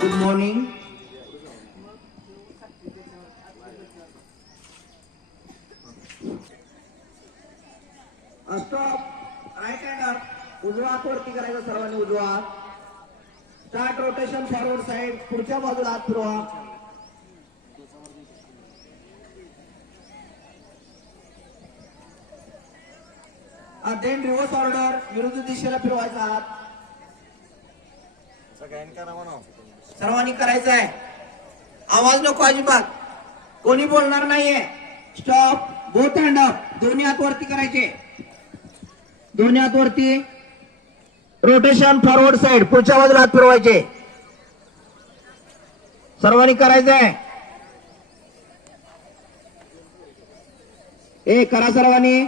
Good morning. Stop right hand उजवा वरती करायचा सर्वांनी उजवा. स्टार्ट रोटेशन फॉरवर्ड साईड पुढच्या बाजूला हात फिरवा. देन रिव्हर्स ऑर्डर विरुद्ध दिशेला फिरवायचा हात. सगळ्यांना म्हणा. सर्वांनी करायचं आहे. आवाज नको अजिबात. कोणी बोलणार नाहीये. स्टॉप बोथ हँड अप दोन्ही हात वरती करायचे. दोन्ही हात वरती. रोटेशन फॉरवर्ड साइड पुढच्या बाजूला हात फिरवायचे. सर्वांनी करायचं आहे. ए करा सर्वांनी.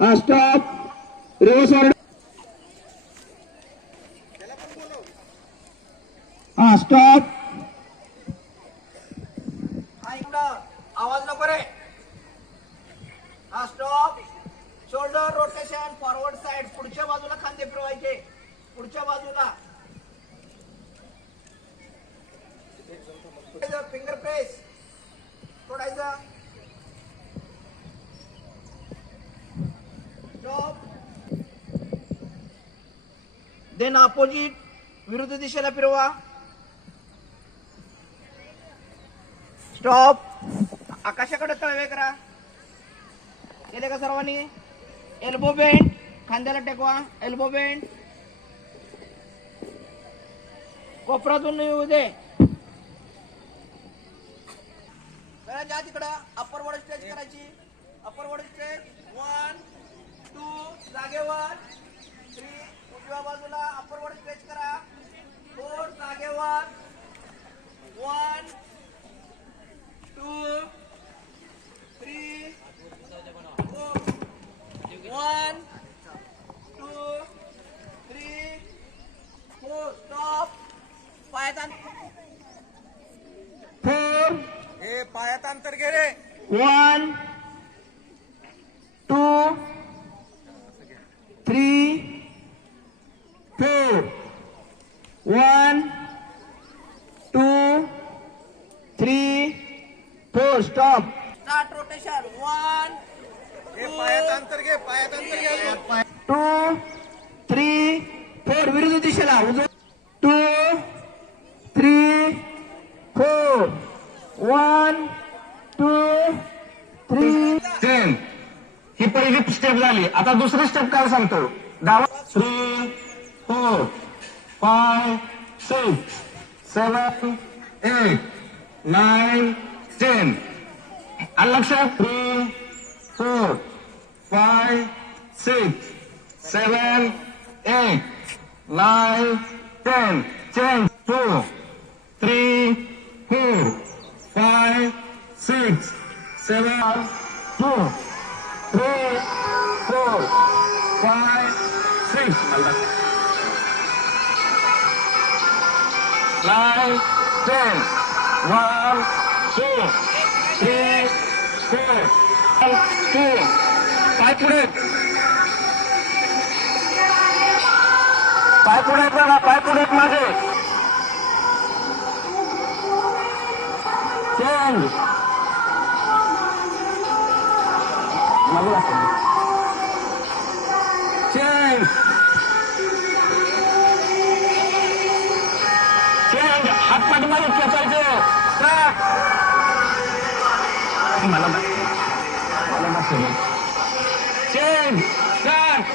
स्टॉप रिव्हर्स ऑर्डर हा स्टॉप. आवाज नको रे. हा stop. Shoulder rotation forward side. पुढच्या बाजूला खांदे फिरवायचे. पुढच्या बाजूला. फिंगर प्रेस सोडायचा स्टॉप देन अपोजिट विरुद्ध दिशेला फिरवा. स्टॉप आकाशाकडे तळवे करा. केले का सर्वांनी? एल्बो बेंड खांद्याला टेकवा. एल्बो बेंड कोपरातून येऊ दे. जा तिकडं. अप्पर बॉडी स्ट्रेच करायची. Upper body stretch one two जागेवर थ्री उजव्या बाजूला अप्पर बॉडी स्ट्रेच करा फोर जागेवर one two, three, four. One, two, three, four. Stop. Four हे पायात अंतर रे. One two three four. One two three four. Stop. Start rotation. One पायात अंतर घे पायात अंतर टू थ्री फोर. विरुद्ध दिशेला. Three four one two three Ten. ही पहिली स्टेप झाली. आता दुसरी स्टेप काय सांगतो? डावा three four five six seven eight nine ten आणि लक्षात? Three four five six seven eight nine ten change to nine, ten, one, two, three, four, one, two, पाय पुढे पाय पुढे आहेत बघा पाय पुढे मला मला चेंज स्टार्ट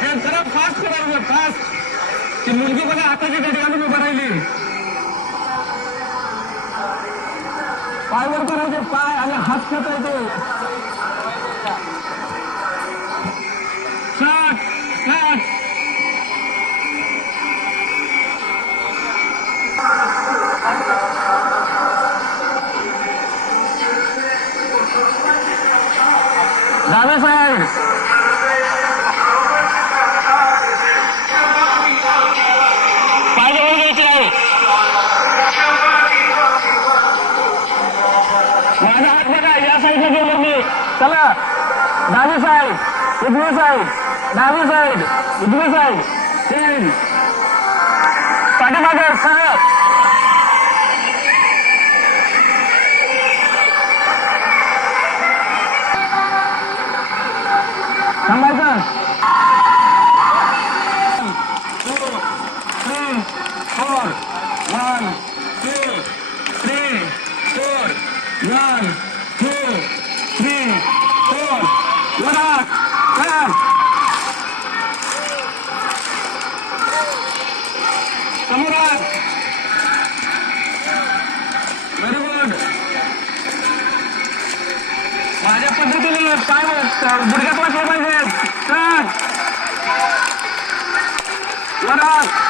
हे जरा फास्ट करायचं फास्ट ती मुलगी बघा हाताची गाडी घालून उभं राहिली पाय वर करायचे पाय आणि हात खेचायचे Start! गेलो मी चला डावी साईड उजवी साईड डावी साईड उजवी साईड चेंज पाठीमागे सरळ four, one, two, three, four, one, two, three, four, one, ten. समोर व्हेरी गुड माझ्या पद्धतीने पाय गुडघ्यात वाचले पाहिजे सर वरात